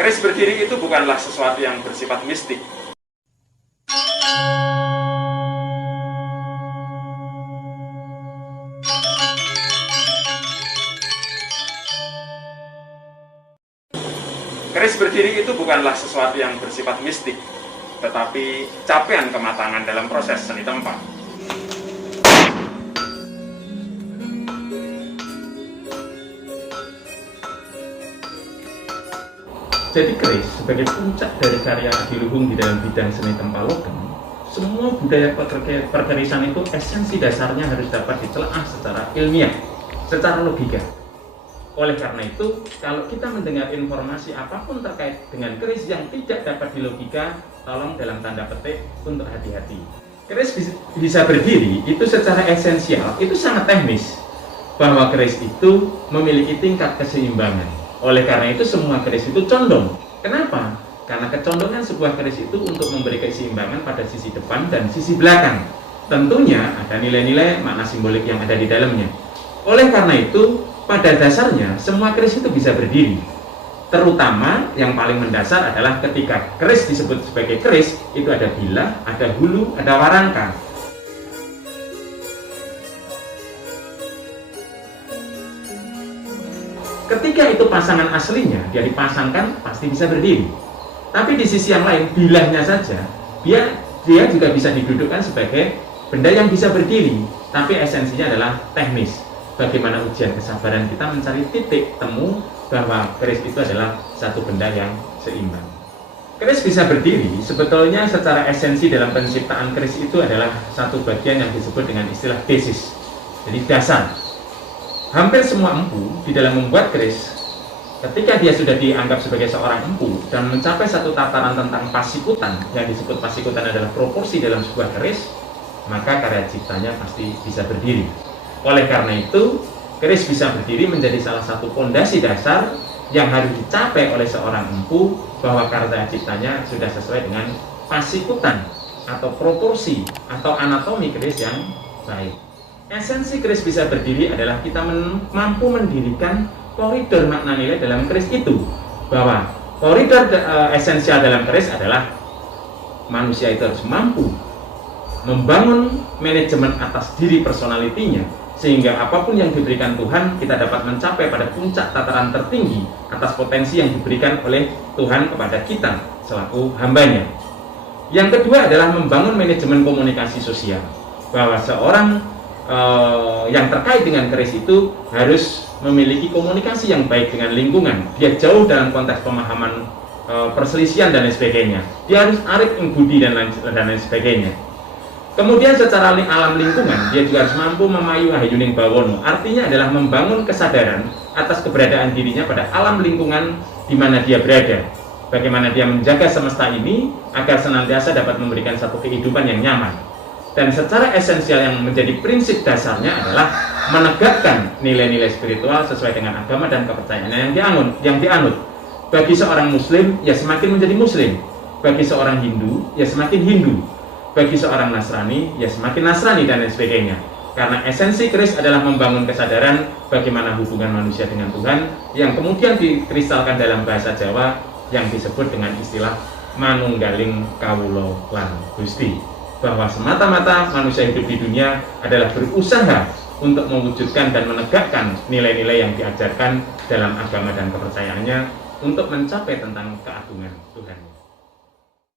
Keris berdiri itu bukanlah sesuatu yang bersifat mistik. Keris berdiri itu bukanlah sesuatu yang bersifat mistik, tetapi capaian kematangan dalam proses seni tempa. Jadi keris sebagai puncak dari karya Adiluhung di dalam bidang seni tempa logam, semua budaya perkerisan itu esensi dasarnya harus dapat ditelaah secara ilmiah, secara logika. Oleh karena itu, kalau kita mendengar informasi apapun terkait dengan keris yang tidak dapat dilogika, tolong dalam tanda petik untuk hati-hati. Keris bisa berdiri itu secara esensial, itu sangat teknis, bahwa keris itu memiliki tingkat keseimbangan. Oleh karena itu semua keris itu condong. Kenapa? Karena kecondongan sebuah keris itu untuk memberi keseimbangan pada sisi depan dan sisi belakang. Tentunya ada nilai-nilai makna simbolik yang ada di dalamnya. Oleh karena itu, pada dasarnya semua keris itu bisa berdiri. Terutama yang paling mendasar adalah ketika keris disebut sebagai keris, itu ada bilah, ada hulu, ada warangka. Ketika itu pasangan aslinya, dia dipasangkan pasti bisa berdiri. Tapi di sisi yang lain, bilahnya saja, dia juga bisa didudukkan sebagai benda yang bisa berdiri. Tapi esensinya adalah teknis. Bagaimana ujian kesabaran kita mencari titik temu bahwa keris itu adalah satu benda yang seimbang. Keris bisa berdiri, sebetulnya secara esensi dalam penciptaan keris itu adalah satu bagian yang disebut dengan istilah basis. Jadi dasar. Hampir semua empu di dalam membuat keris, ketika dia sudah dianggap sebagai seorang empu dan mencapai satu tataran tentang pasikutan, yang disebut pasikutan adalah proporsi dalam sebuah keris, maka karya ciptanya pasti bisa berdiri. Oleh karena itu, keris bisa berdiri menjadi salah satu fondasi dasar yang harus dicapai oleh seorang empu, bahwa karya ciptanya sudah sesuai dengan pasikutan atau proporsi atau anatomi keris yang baik. Esensi keris bisa berdiri adalah kita mampu mendirikan koridor makna nilai dalam keris itu, bahwa koridor esensial dalam keris adalah manusia itu harus mampu membangun manajemen atas diri personalitinya, sehingga apapun yang diberikan Tuhan kita dapat mencapai pada puncak tataran tertinggi atas potensi yang diberikan oleh Tuhan kepada kita selaku hambanya. Yang kedua adalah membangun manajemen komunikasi sosial, bahwa seorang yang terkait dengan keris itu harus memiliki komunikasi yang baik dengan lingkungan. Dia jauh dalam konteks pemahaman perselisihan dan lain sebagainya. Dia harus arif budi dan lain sebagainya. Kemudian secara alam lingkungan, dia juga harus mampu memayu ahayuning bawono. Artinya adalah membangun kesadaran atas keberadaan dirinya pada alam lingkungan di mana dia berada. Bagaimana dia menjaga semesta ini agar senantiasa dapat memberikan satu kehidupan yang nyaman. Dan secara esensial yang menjadi prinsip dasarnya adalah menegakkan nilai-nilai spiritual sesuai dengan agama dan kepercayaan yang dianut. Bagi seorang Muslim, ya semakin menjadi Muslim. Bagi seorang Hindu, ya semakin Hindu. Bagi seorang Nasrani, ya semakin Nasrani dan lain sebagainya. Karena esensi keris adalah membangun kesadaran bagaimana hubungan manusia dengan Tuhan, yang kemudian dikristalkan dalam bahasa Jawa yang disebut dengan istilah manunggaling kawula lan Gusti, bahwa semata-mata manusia hidup di dunia adalah berusaha untuk mewujudkan dan menegakkan nilai-nilai yang diajarkan dalam agama dan kepercayaannya untuk mencapai tentang keagungan Tuhan.